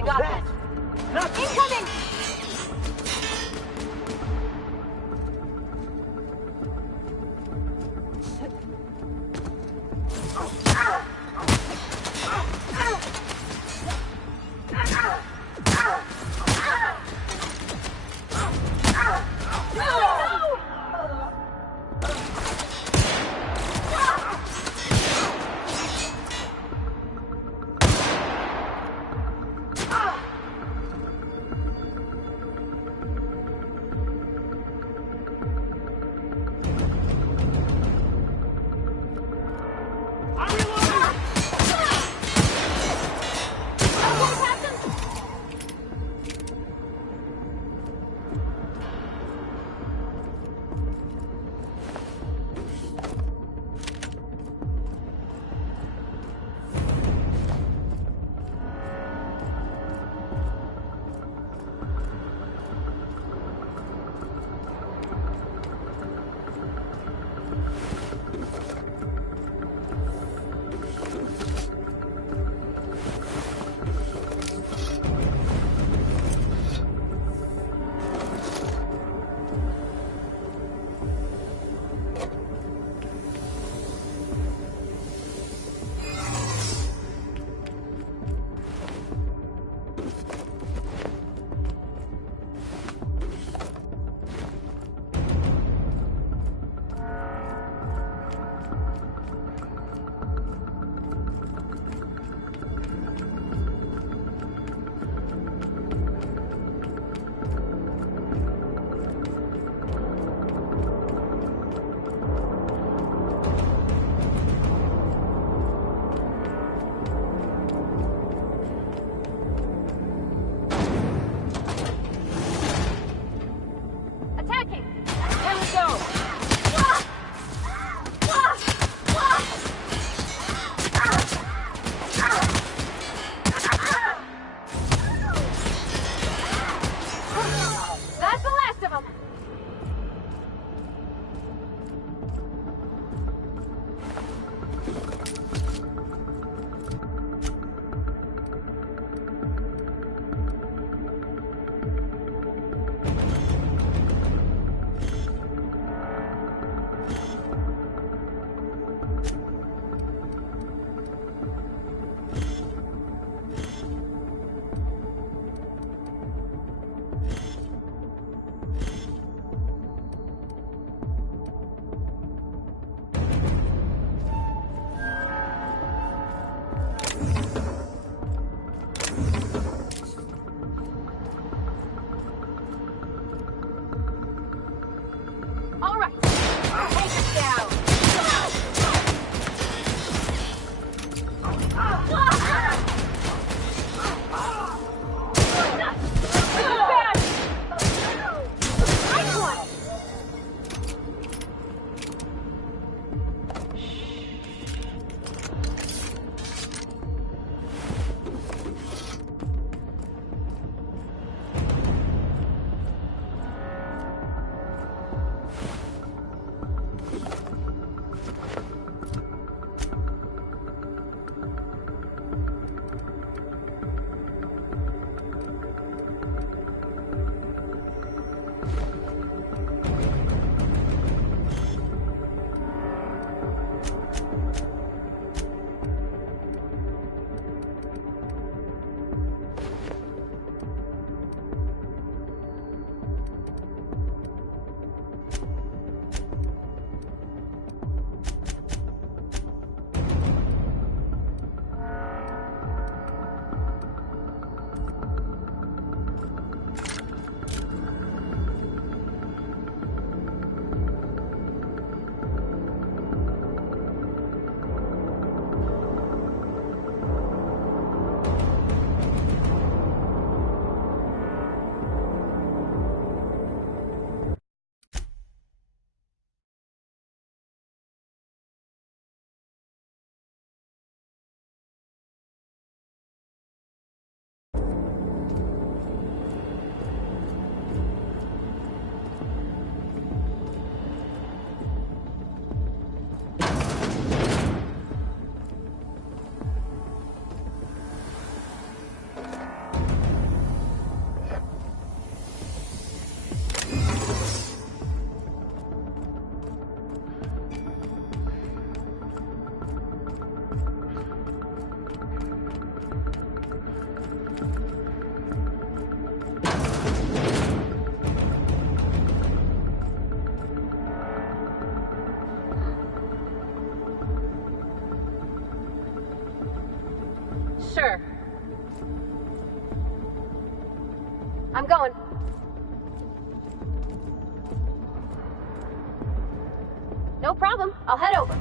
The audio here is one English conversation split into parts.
I got that. Incoming! I'm going. No problem. I'll head over.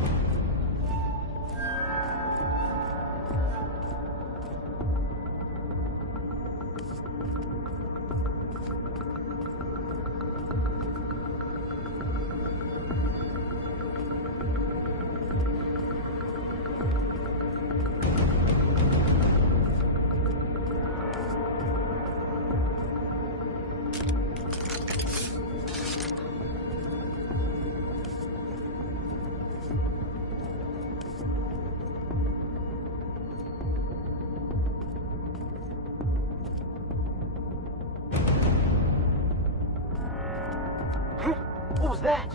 What was that?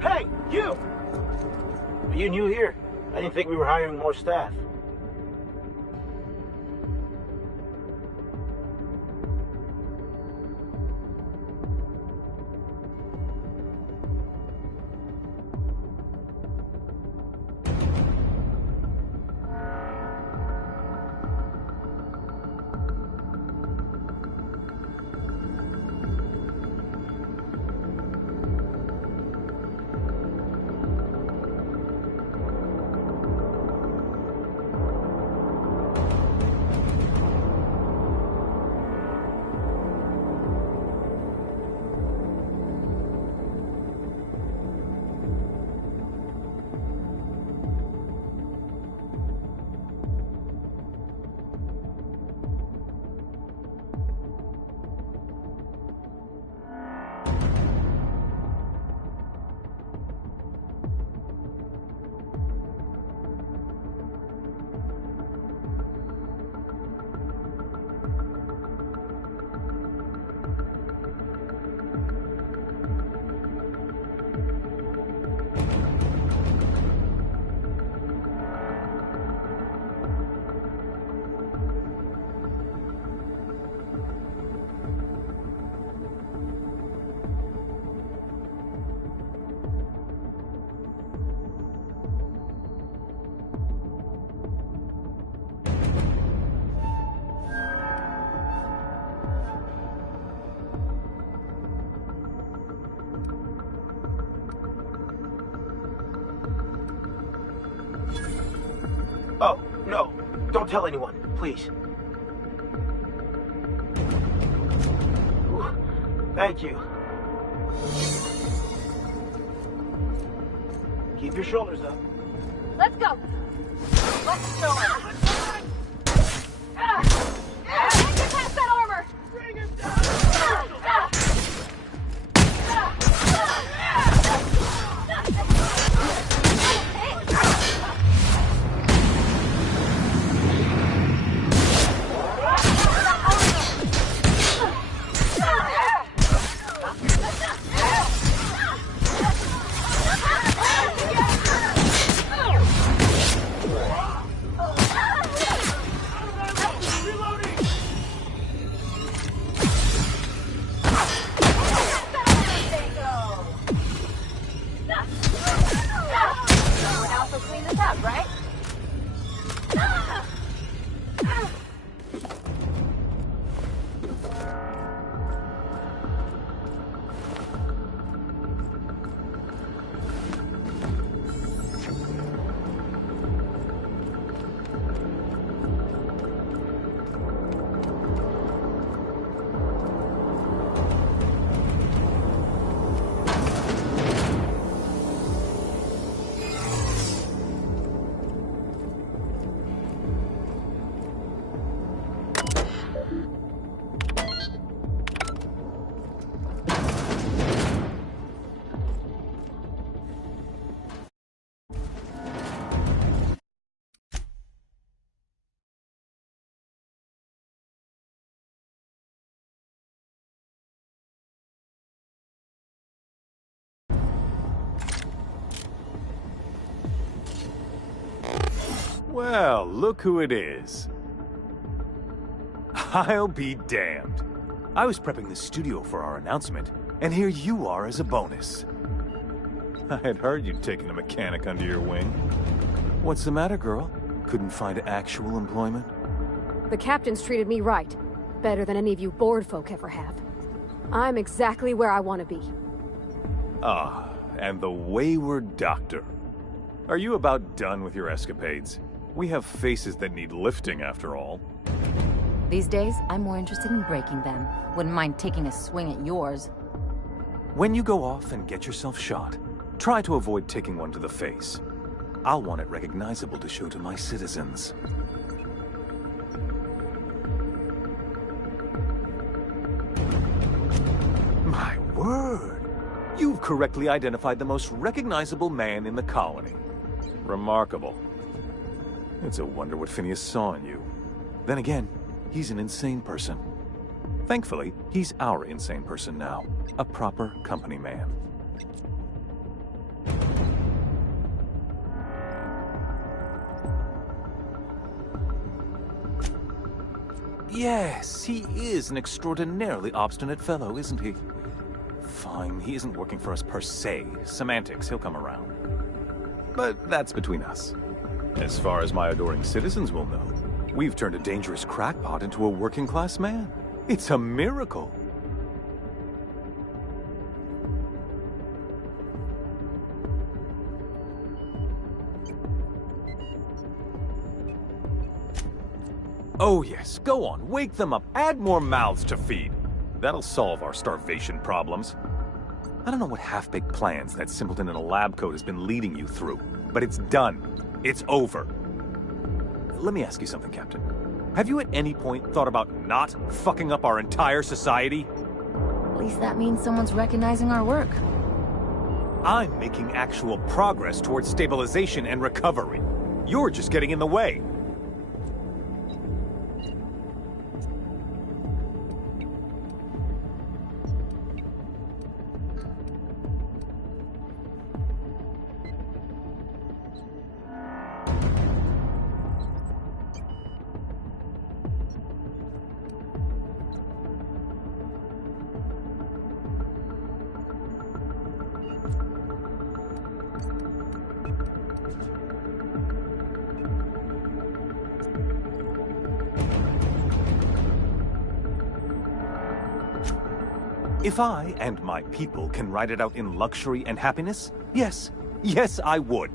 Hey, you! Are you new here? I didn't think we were hiring more staff. Oh, no. Don't tell anyone, please. Ooh, thank you. Keep your shoulders up. Let's go. Let's go. Get past that armor. Bring him down! Well, look who it is. I'll be damned. I was prepping the studio for our announcement, and here you are as a bonus. I had heard you'd taken a mechanic under your wing. What's the matter, girl? Couldn't find actual employment? The captain's treated me right. Better than any of you bored folk ever have. I'm exactly where I want to be. Ah, and the wayward doctor. Are you about done with your escapades? We have faces that need lifting, after all. These days, I'm more interested in breaking them. Wouldn't mind taking a swing at yours. When you go off and get yourself shot, try to avoid taking one to the face. I'll want it recognizable to show to my citizens. My word! You've correctly identified the most recognizable man in the colony. Remarkable. It's a wonder what Phineas saw in you. Then again, he's an insane person. Thankfully, he's our insane person now. A proper company man. Yes, he is an extraordinarily obstinate fellow, isn't he? Fine, he isn't working for us per se. Semantics, he'll come around. But that's between us. As far as my adoring citizens will know, we've turned a dangerous crackpot into a working-class man. It's a miracle. Oh yes, go on, wake them up, add more mouths to feed. That'll solve our starvation problems. I don't know what half-baked plans that simpleton in a lab coat has been leading you through, but it's done. It's over. Let me ask you something, Captain. Have you at any point thought about not fucking up our entire society? At least that means someone's recognizing our work. I'm making actual progress towards stabilization and recovery. You're just getting in the way. If I and my people can ride it out in luxury and happiness, yes, I would.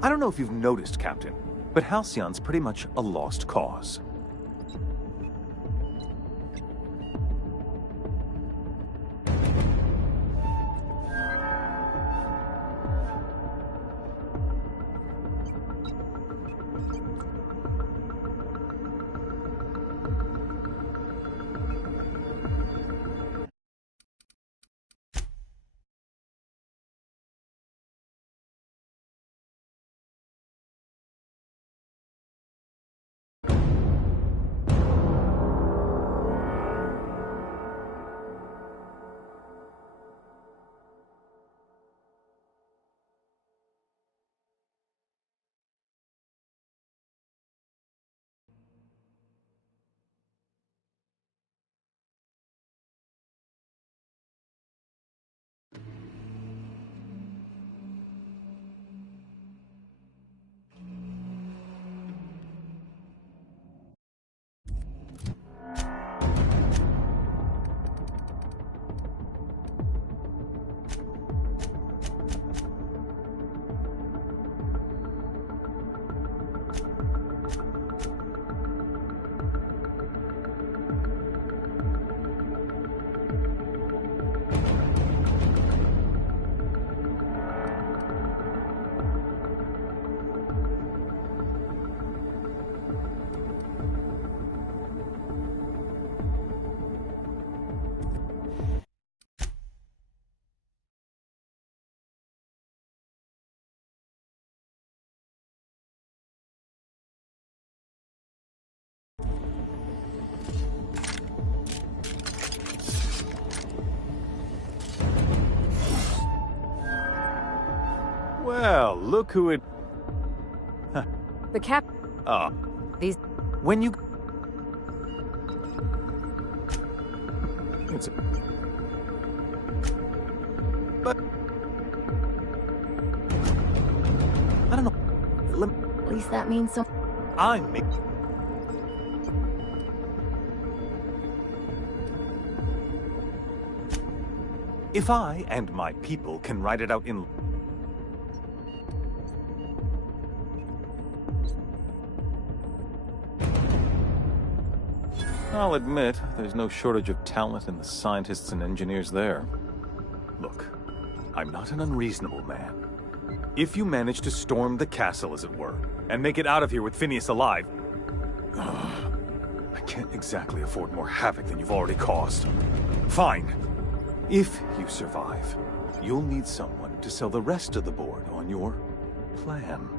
I don't know if you've noticed, Captain, but Halcyon's pretty much a lost cause. Well, look who it... The cap... Ah. These... When you... It's... But... I don't know. At least that means some... I'm... If I and my people can write it out in... I'll admit, there's no shortage of talent in the scientists and engineers there. Look, I'm not an unreasonable man. If you manage to storm the castle, as it were, and make it out of here with Phineas alive... I can't exactly afford more havoc than you've already caused. Fine. If you survive, you'll need someone to sell the rest of the board on your plan.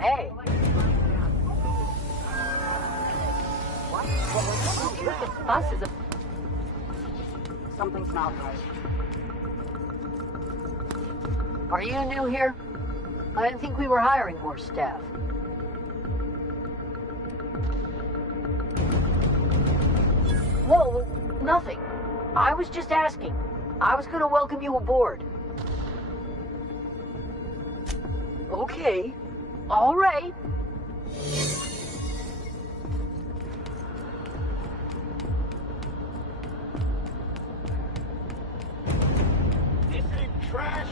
Hey! Bus is a... Something's not right. Are you new here? I didn't think we were hiring more staff. Whoa, nothing. I was just asking. I was gonna welcome you aboard. Okay. All right. This ain't trash.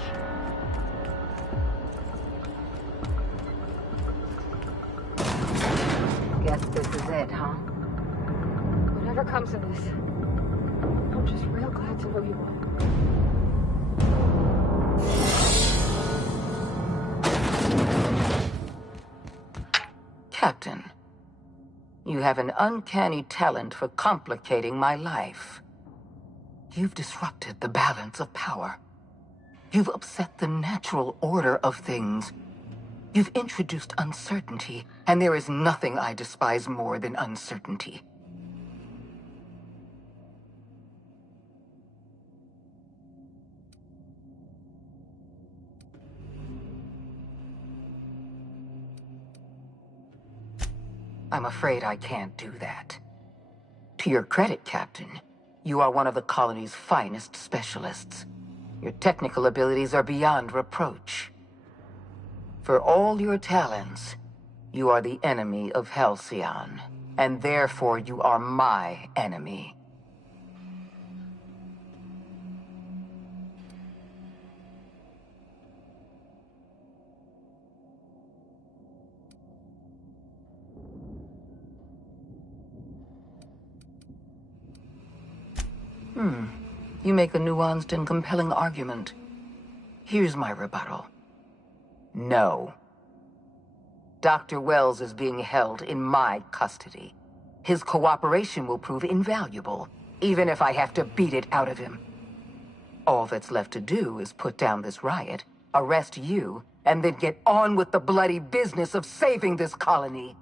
Guess this is it, huh? Whatever comes of this, I'm just real glad to know you all. Captain, you have an uncanny talent for complicating my life. You've disrupted the balance of power. You've upset the natural order of things. You've introduced uncertainty, and there is nothing I despise more than uncertainty. I'm afraid I can't do that. To your credit, Captain, you are one of the colony's finest specialists. Your technical abilities are beyond reproach. For all your talents, you are the enemy of Halcyon, and therefore you are my enemy. You make a nuanced and compelling argument. Here's my rebuttal. No. Dr. Wells is being held in my custody. His cooperation will prove invaluable, even if I have to beat it out of him. All that's left to do is put down this riot, arrest you, and then get on with the bloody business of saving this colony.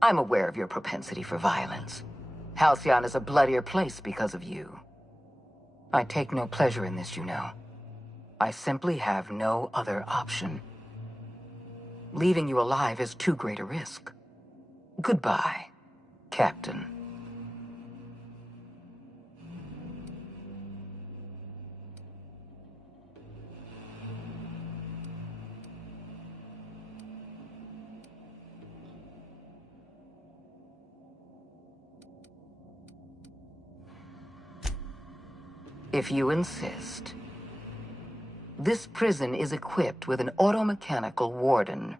I'm aware of your propensity for violence. Halcyon is a bloodier place because of you. I take no pleasure in this, you know. I simply have no other option. Leaving you alive is too great a risk. Goodbye, Captain. If you insist. This prison is equipped with an automechanical warden.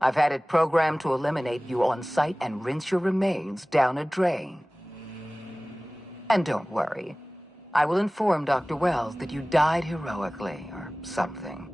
I've had it programmed to eliminate you on sight and rinse your remains down a drain. And don't worry. I will inform Dr. Wells that you died heroically, or something.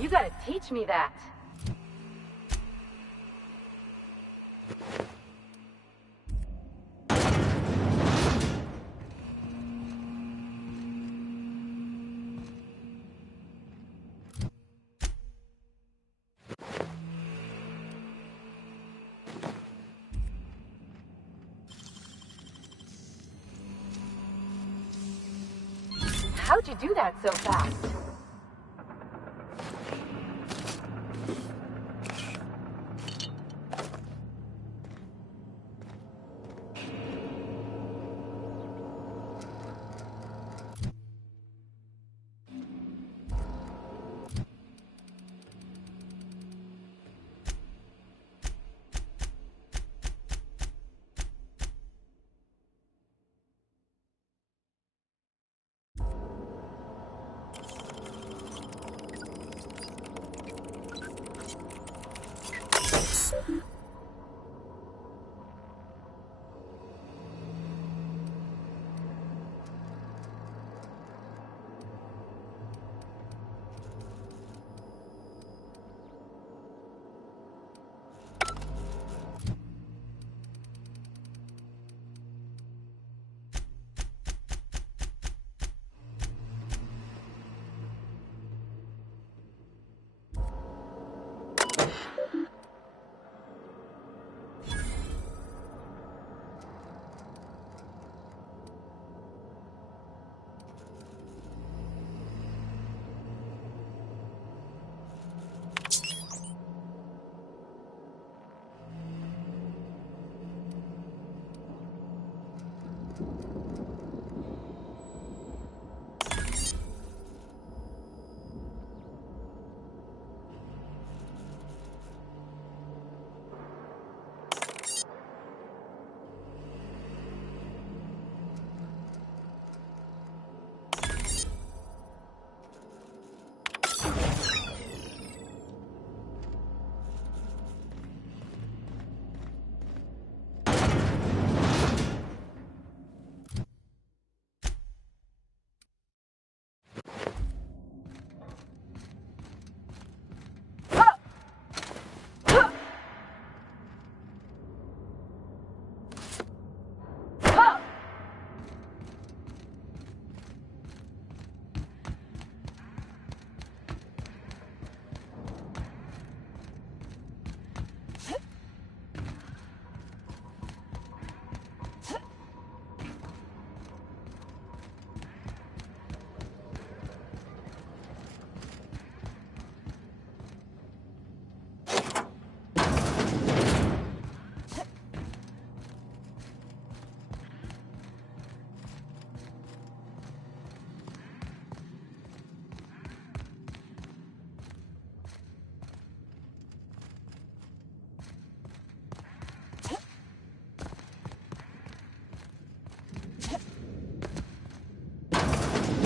You gotta teach me that. How'd you do that so fast?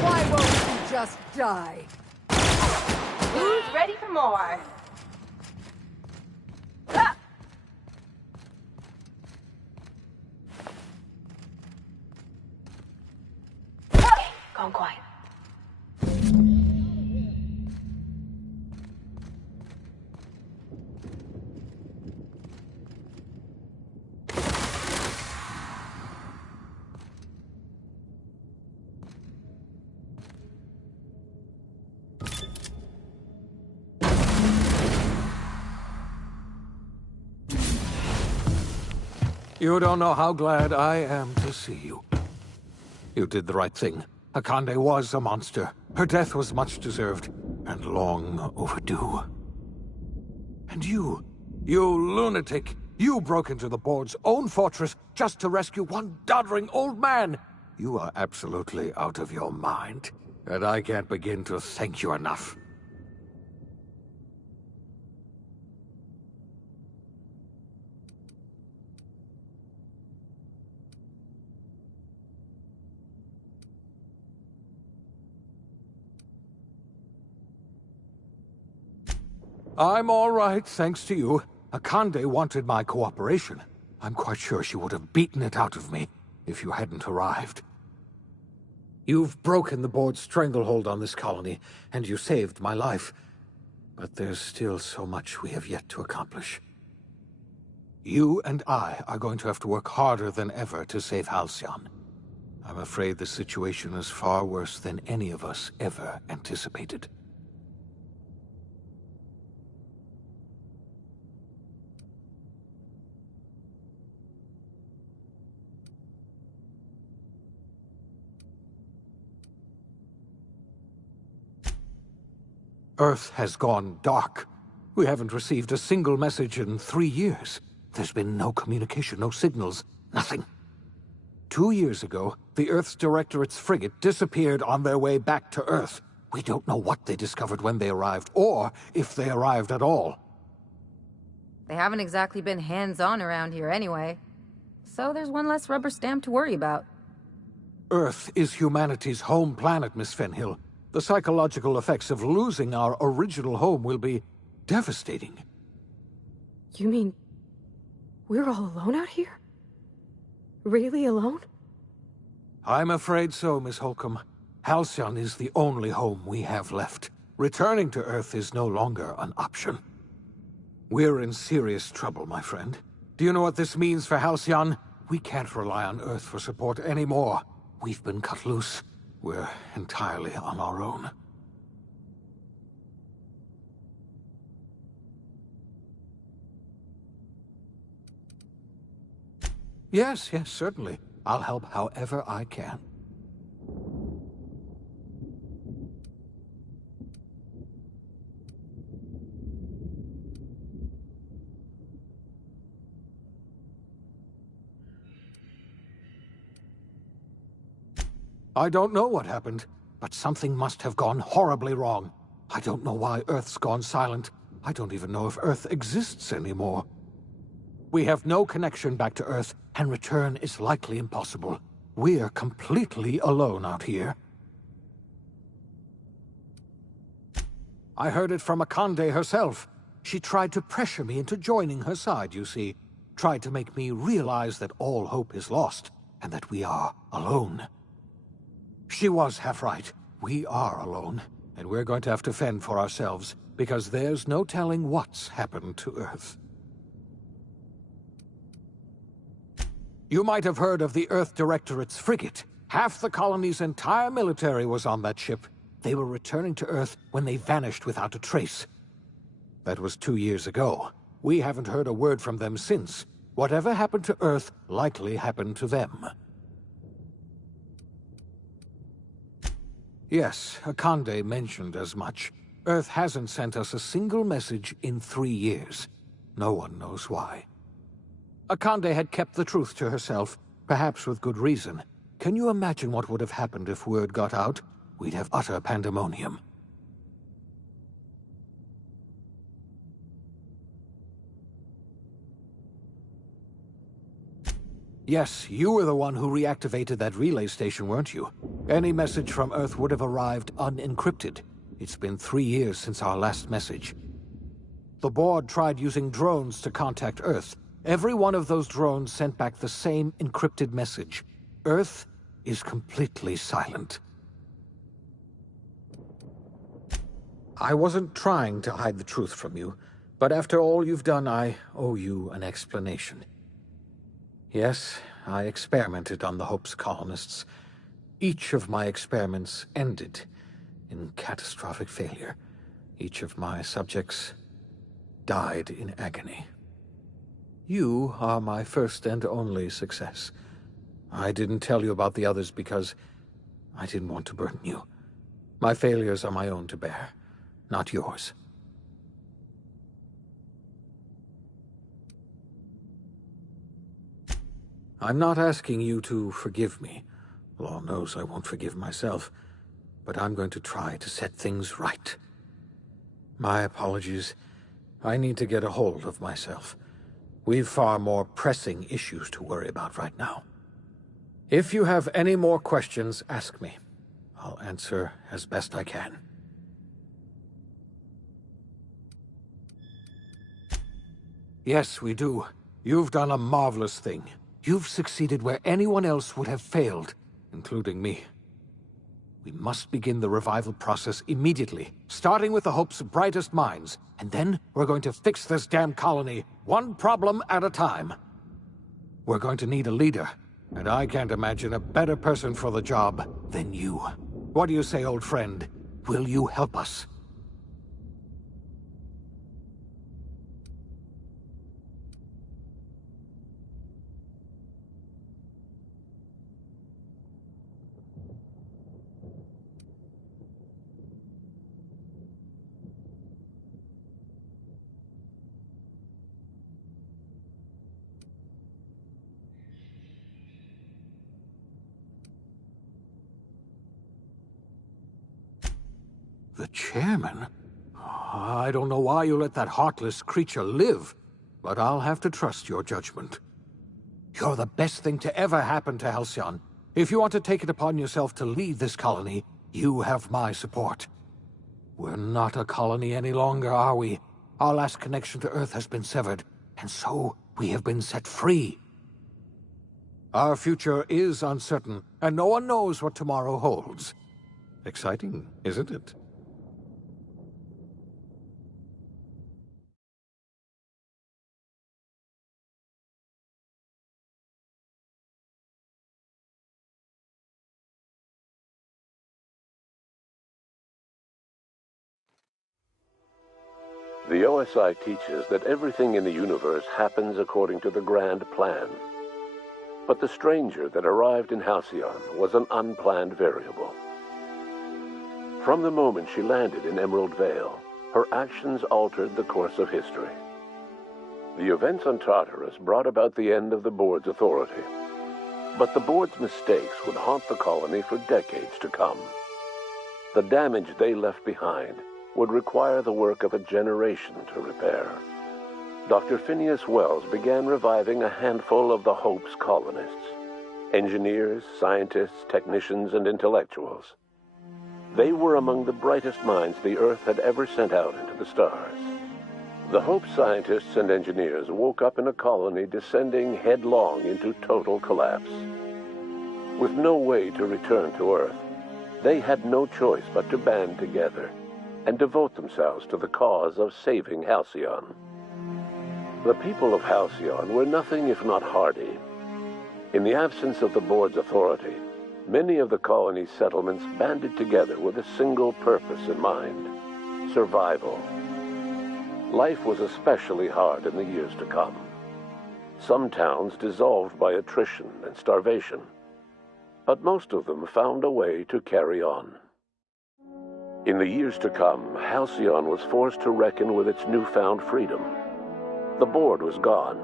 Why won't you just die? Who's ready for more? Okay, gone quiet. You don't know how glad I am to see you. You did the right thing. Akande was a monster. Her death was much deserved, and long overdue. And you lunatic, you broke into the board's own fortress just to rescue one doddering old man. You are absolutely out of your mind, and I can't begin to thank you enough. I'm all right, thanks to you. Akande wanted my cooperation. I'm quite sure she would have beaten it out of me if you hadn't arrived. You've broken the board's stranglehold on this colony, and you saved my life. But there's still so much we have yet to accomplish. You and I are going to have to work harder than ever to save Halcyon. I'm afraid the situation is far worse than any of us ever anticipated. Earth has gone dark. We haven't received a single message in 3 years. There's been no communication, no signals, nothing. 2 years ago, the Earth's Directorate's frigate disappeared on their way back to Earth. We don't know what they discovered when they arrived, or if they arrived at all. They haven't exactly been hands-on around here anyway. So there's one less rubber stamp to worry about. Earth is humanity's home planet, Miss Fenhill. The psychological effects of losing our original home will be devastating. You mean we're all alone out here? Really alone? I'm afraid so, Miss Holcomb. Halcyon is the only home we have left. Returning to Earth is no longer an option. We're in serious trouble, my friend. Do you know what this means for Halcyon? We can't rely on Earth for support anymore. We've been cut loose. We're entirely on our own. Yes, certainly. I'll help however I can. I don't know what happened, but something must have gone horribly wrong. I don't know why Earth's gone silent. I don't even know if Earth exists anymore. We have no connection back to Earth, and return is likely impossible. We're completely alone out here. I heard it from Akande herself. She tried to pressure me into joining her side, you see. Tried to make me realize that all hope is lost, and that we are alone. She was half right. We are alone, and we're going to have to fend for ourselves, because there's no telling what's happened to Earth. You might have heard of the Earth Directorate's frigate. Half the colony's entire military was on that ship. They were returning to Earth when they vanished without a trace. That was 2 years ago. We haven't heard a word from them since. Whatever happened to Earth likely happened to them. Yes, Akande mentioned as much. Earth hasn't sent us a single message in 3 years. No one knows why. Akande had kept the truth to herself, perhaps with good reason. Can you imagine what would have happened if word got out? We'd have utter pandemonium. Yes, you were the one who reactivated that relay station, weren't you? Any message from Earth would have arrived unencrypted. It's been 3 years since our last message. The board tried using drones to contact Earth. Every one of those drones sent back the same encrypted message. Earth is completely silent. I wasn't trying to hide the truth from you, but after all you've done, I owe you an explanation. Yes, I experimented on the Hope's colonists. Each of my experiments ended in catastrophic failure. Each of my subjects died in agony. You are my first and only success. I didn't tell you about the others because I didn't want to burden you. My failures are my own to bear, not yours. I'm not asking you to forgive me. Law knows I won't forgive myself, but I'm going to try to set things right. My apologies. I need to get a hold of myself. We've far more pressing issues to worry about right now. If you have any more questions, ask me. I'll answer as best I can. Yes, we do. You've done a marvelous thing. You've succeeded where anyone else would have failed, including me. We must begin the revival process immediately, starting with the Hope's brightest minds, and then we're going to fix this damn colony, one problem at a time. We're going to need a leader, and I can't imagine a better person for the job than you. What do you say, old friend? Will you help us? The chairman? I don't know why you let that heartless creature live, but I'll have to trust your judgment. You're the best thing to ever happen to Halcyon. If you want to take it upon yourself to lead this colony, you have my support. We're not a colony any longer, are we? Our last connection to Earth has been severed, and so we have been set free. Our future is uncertain, and no one knows what tomorrow holds. Exciting, isn't it? The OSI teaches that everything in the universe happens according to the grand plan. But the stranger that arrived in Halcyon was an unplanned variable. From the moment she landed in Emerald Vale, her actions altered the course of history. The events on Tartarus brought about the end of the board's authority. But the board's mistakes would haunt the colony for decades to come. The damage they left behind would require the work of a generation to repair. Dr. Phineas Wells began reviving a handful of the Hope's colonists: engineers, scientists, technicians, and intellectuals. They were among the brightest minds the Earth had ever sent out into the stars. The Hope scientists and engineers woke up in a colony descending headlong into total collapse. With no way to return to Earth, they had no choice but to band together and devote themselves to the cause of saving Halcyon. The people of Halcyon were nothing if not hardy. In the absence of the board's authority, many of the colony's settlements banded together with a single purpose in mind: survival. Life was especially hard in the years to come. Some towns dissolved by attrition and starvation, but most of them found a way to carry on. In the years to come, Halcyon was forced to reckon with its newfound freedom. The board was gone,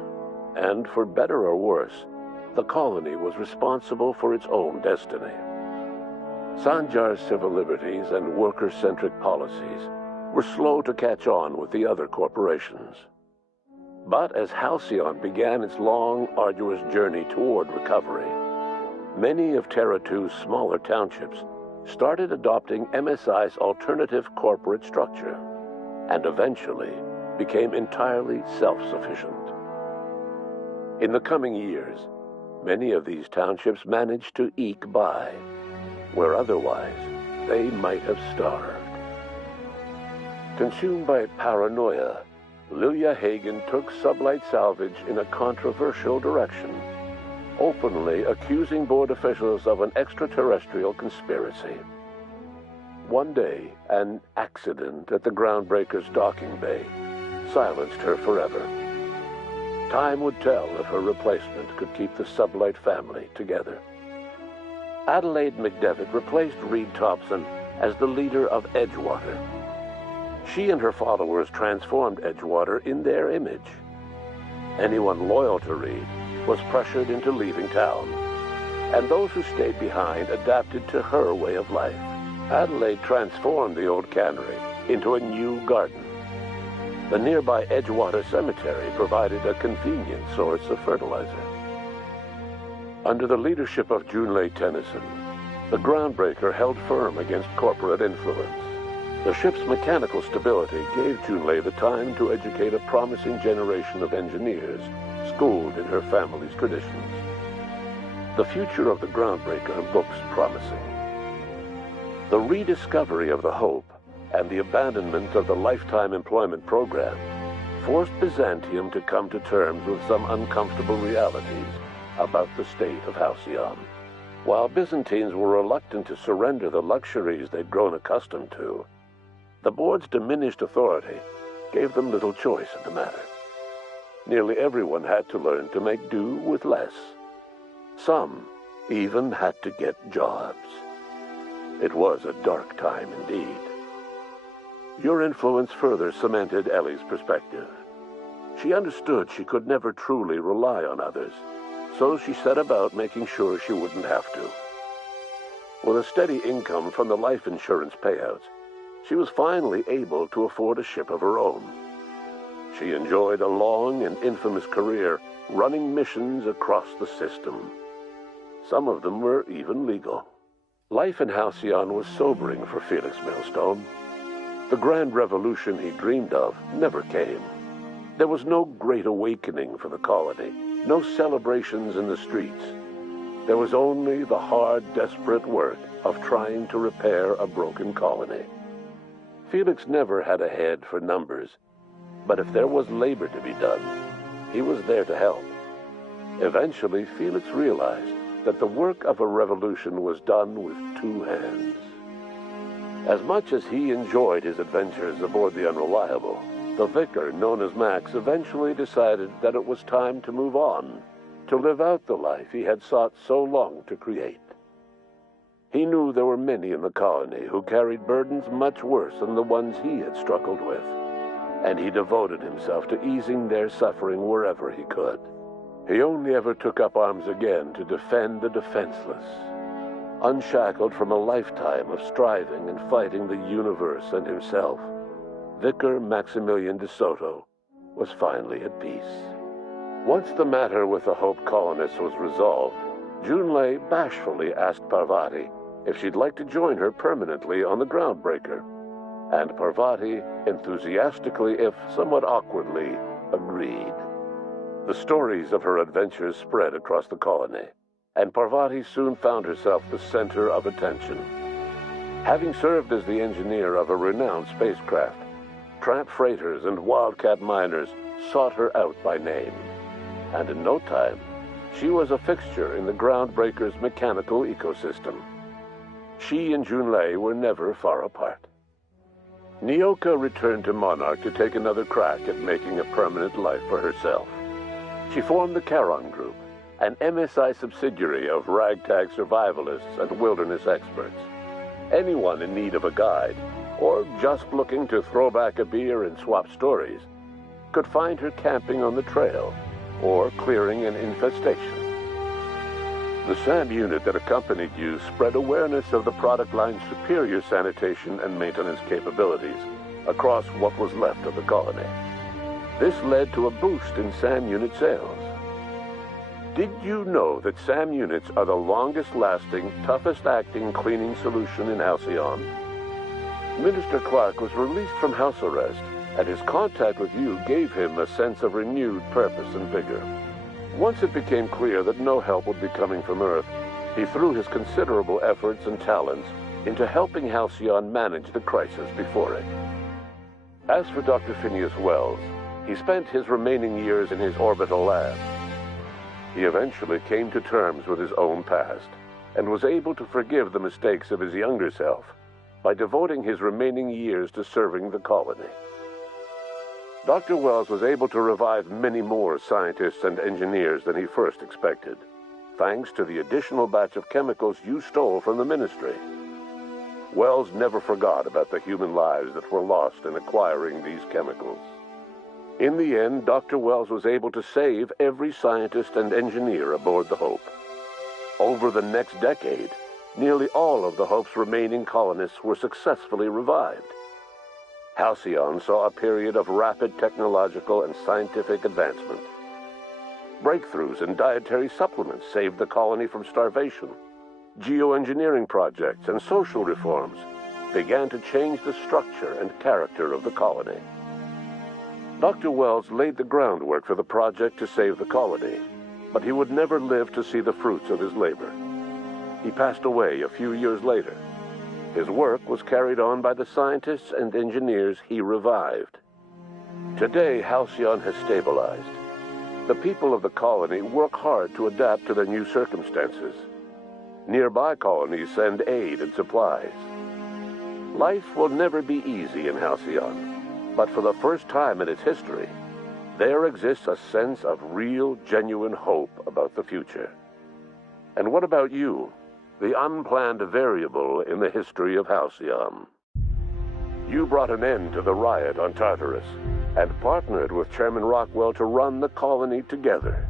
and for better or worse, the colony was responsible for its own destiny. Sanjar's civil liberties and worker-centric policies were slow to catch on with the other corporations. But as Halcyon began its long, arduous journey toward recovery, many of Terra 2's smaller townships started adopting MSI's alternative corporate structure, and eventually became entirely self-sufficient. In the coming years, many of these townships managed to eke by, where otherwise they might have starved. Consumed by paranoia, Lilia Hagen took Sublight Salvage in a controversial direction, openly accusing board officials of an extraterrestrial conspiracy. One day, an accident at the Groundbreaker's docking bay silenced her forever. Time would tell if her replacement could keep the Sublight family together. Adelaide McDevitt replaced Reed Thompson as the leader of Edgewater. She and her followers transformed Edgewater in their image. Anyone loyal to Reed was pressured into leaving town, and those who stayed behind adapted to her way of life. Adelaide transformed the old cannery into a new garden. The nearby Edgewater Cemetery provided a convenient source of fertilizer. Under the leadership of Junlei Tennyson, the Groundbreaker held firm against corporate influence. The ship's mechanical stability gave Junlei the time to educate a promising generation of engineers schooled in her family's traditions. The future of the Groundbreaker looks promising. The rediscovery of the Hope and the abandonment of the Lifetime Employment Program forced Byzantium to come to terms with some uncomfortable realities about the state of Halcyon. While Byzantines were reluctant to surrender the luxuries they'd grown accustomed to, the board's diminished authority gave them little choice in the matter. Nearly everyone had to learn to make do with less. Some even had to get jobs. It was a dark time indeed. Your influence further cemented Ellie's perspective. She understood she could never truly rely on others, so she set about making sure she wouldn't have to. With a steady income from the life insurance payouts, she was finally able to afford a ship of her own. She enjoyed a long and infamous career running missions across the system. Some of them were even legal. Life in Halcyon was sobering for Felix Millstone. The grand revolution he dreamed of never came. There was no great awakening for the colony, no celebrations in the streets. There was only the hard, desperate work of trying to repair a broken colony. Felix never had a head for numbers, but if there was labor to be done, he was there to help. Eventually, Felix realized that the work of a revolution was done with two hands. As much as he enjoyed his adventures aboard the Unreliable, the vicar, known as Max, eventually decided that it was time to move on, to live out the life he had sought so long to create. He knew there were many in the colony who carried burdens much worse than the ones he had struggled with, and he devoted himself to easing their suffering wherever he could. He only ever took up arms again to defend the defenseless. Unshackled from a lifetime of striving and fighting the universe and himself, Vicar Maximilian de Soto was finally at peace. Once the matter with the Hope colonists was resolved, Junlei bashfully asked Parvati if she'd like to join her permanently on the Groundbreaker, and Parvati enthusiastically, if somewhat awkwardly, agreed. The stories of her adventures spread across the colony, and Parvati soon found herself the center of attention. Having served as the engineer of a renowned spacecraft, tramp freighters and wildcat miners sought her out by name, and in no time, she was a fixture in the Groundbreaker's mechanical ecosystem. She and Junlei were never far apart. Nyoka returned to Monarch to take another crack at making a permanent life for herself. She formed the Charon Group, an MSI subsidiary of ragtag survivalists and wilderness experts. Anyone in need of a guide, or just looking to throw back a beer and swap stories, could find her camping on the trail or clearing an infestation. The SAM unit that accompanied you spread awareness of the product line's superior sanitation and maintenance capabilities across what was left of the colony. This led to a boost in SAM unit sales. Did you know that SAM units are the longest-lasting, toughest-acting cleaning solution in Halcyon? Minister Clark was released from house arrest, and his contact with you gave him a sense of renewed purpose and vigor. Once it became clear that no help would be coming from Earth, he threw his considerable efforts and talents into helping Halcyon manage the crisis before it. As for Dr. Phineas Wells, he spent his remaining years in his orbital lab. He eventually came to terms with his own past and was able to forgive the mistakes of his younger self by devoting his remaining years to serving the colony. Dr. Wells was able to revive many more scientists and engineers than he first expected, thanks to the additional batch of chemicals you stole from the Ministry. Wells never forgot about the human lives that were lost in acquiring these chemicals. In the end, Dr. Wells was able to save every scientist and engineer aboard the Hope. Over the next decade, nearly all of the Hope's remaining colonists were successfully revived. Halcyon saw a period of rapid technological and scientific advancement. Breakthroughs in dietary supplements saved the colony from starvation. Geoengineering projects and social reforms began to change the structure and character of the colony. Dr. Wells laid the groundwork for the project to save the colony, but he would never live to see the fruits of his labor. He passed away a few years later. His work was carried on by the scientists and engineers he revived. Today, Halcyon has stabilized. The people of the colony work hard to adapt to their new circumstances. Nearby colonies send aid and supplies. Life will never be easy in Halcyon, but for the first time in its history, there exists a sense of real, genuine hope about the future. And what about you? The unplanned variable in the history of Halcyon. You brought an end to the riot on Tartarus and partnered with Chairman Rockwell to run the colony together.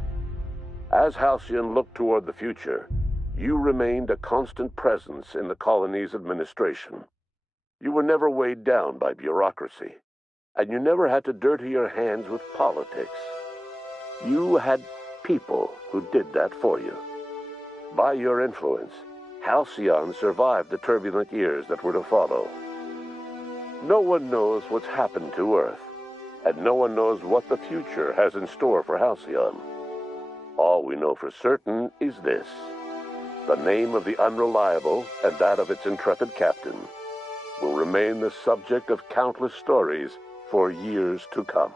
As Halcyon looked toward the future, you remained a constant presence in the colony's administration. You were never weighed down by bureaucracy, and you never had to dirty your hands with politics. You had people who did that for you. By your influence, Halcyon survived the turbulent years that were to follow. No one knows what's happened to Earth, and no one knows what the future has in store for Halcyon. All we know for certain is this: the name of the Unreliable and that of its intrepid captain will remain the subject of countless stories for years to come.